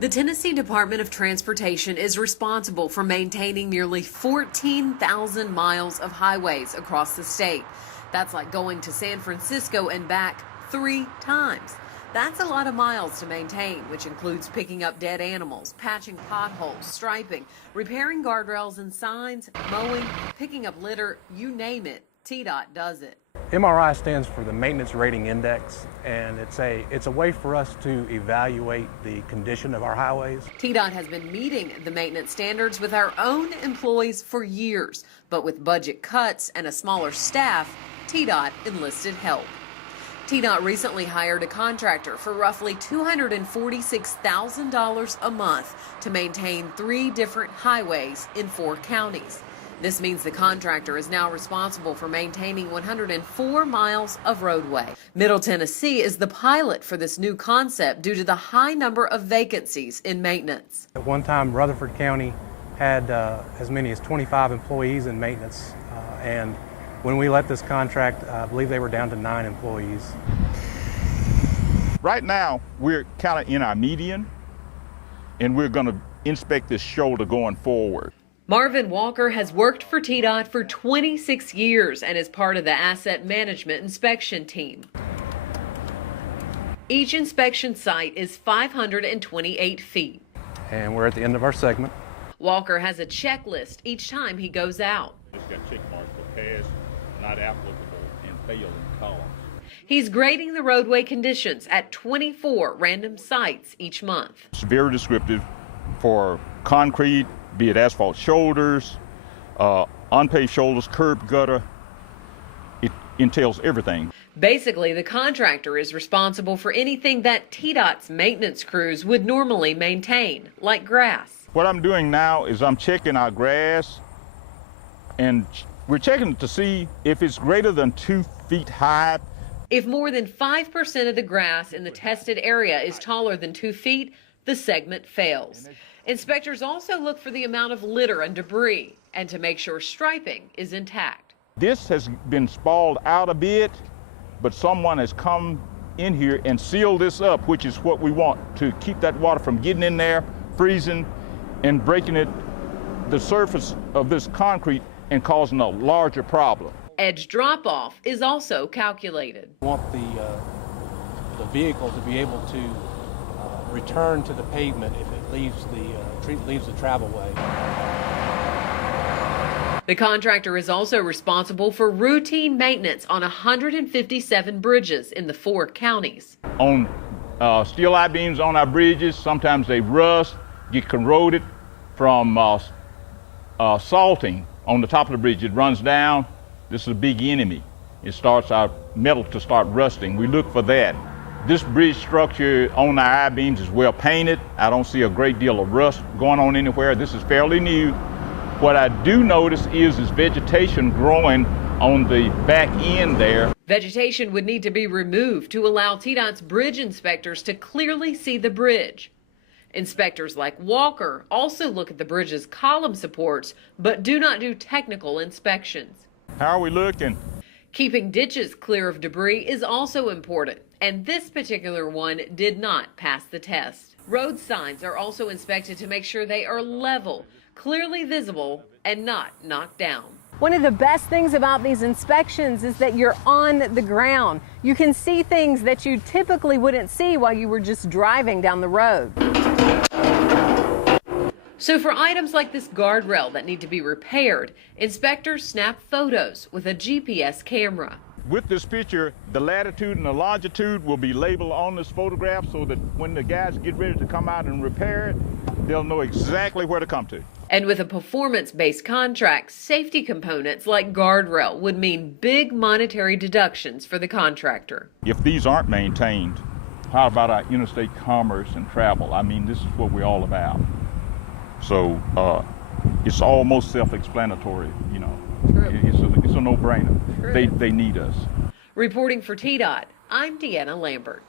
The Tennessee Department of Transportation is responsible for maintaining nearly 14,000 miles of highways across the state. That's like going to San Francisco and back 3 times. That's a lot of miles to maintain, which includes picking up dead animals, patching potholes, striping, repairing guardrails and signs, mowing, picking up litter, you name it, TDOT does it. MRI stands for the Maintenance Rating Index, and it's a way for us to evaluate the condition of our highways. TDOT has been meeting the maintenance standards with our own employees for years, but with budget cuts and a smaller staff, TDOT enlisted help. TDOT recently hired a contractor for roughly $246,000 a month to maintain 3 different highways in 4 counties. This means the contractor is now responsible for maintaining 104 miles of roadway. Middle Tennessee is the pilot for this new concept due to the high number of vacancies in maintenance. At one time, Rutherford County had as many as 25 employees in maintenance, and when we let this contract, I believe they were down to 9 employees. Right now, we're kind of in our median, and we're going to inspect this shoulder going forward. Marvin Walker has worked for TDOT for 26 years and is part of the asset management inspection team. Each inspection site is 528 feet. And we're at the end of our segment. Walker has a checklist each time he goes out. Just got check marks for pass, not applicable, and fail in columns. He's grading the roadway conditions at 24 random sites each month. It's very descriptive for concrete, be it asphalt shoulders, unpaved shoulders, curb gutter. It entails everything. Basically, the contractor is responsible for anything that TDOT's maintenance crews would normally maintain, like grass. What I'm doing now is I'm checking our grass, and we're checking to see if it's greater than 2 feet high. If more than 5% of the grass in the tested area is taller than 2 feet, the segment fails. Inspectors also look for the amount of litter and debris and to make sure striping is intact. This has been spalled out a bit, but someone has come in here and sealed this up, which is what we want, to keep that water from getting in there, freezing, and breaking the surface of this concrete and causing a larger problem. Edge drop-off is also calculated. We want the vehicle to be able to return to the pavement if it leaves the travelway. The contractor is also responsible for routine maintenance on 157 bridges in the 4 counties. On steel I-beams on our bridges, sometimes they rust, get corroded from salting on the top of the bridge. It runs down. This is a big enemy. It starts our metal to start rusting. We look for that. This bridge structure on our I-beams is well painted. I don't see a great deal of rust going on anywhere. This is fairly new. What I do notice is vegetation growing on the back end there. Vegetation would need to be removed to allow TDOT's bridge inspectors to clearly see the bridge. Inspectors like Walker also look at the bridge's column supports, but do not do technical inspections. How are we looking? Keeping ditches clear of debris is also important, and this particular one did not pass the test. Road signs are also inspected to make sure they are level, clearly visible, and not knocked down. One of the best things about these inspections is that you're on the ground. You can see things that you typically wouldn't see while you were just driving down the road. So for items like this guardrail that need to be repaired, inspectors snap photos with a GPS camera. With this picture, the latitude and the longitude will be labeled on this photograph so that when the guys get ready to come out and repair it, they'll know exactly where to come to. And with a performance-based contract, safety components like guardrail would mean big monetary deductions for the contractor. If these aren't maintained, how about our interstate commerce and travel? I mean, this is what we're all about. So it's almost self-explanatory, you know. It's a no-brainer. They need us. Reporting for TDOT, I'm Deanna Lambert.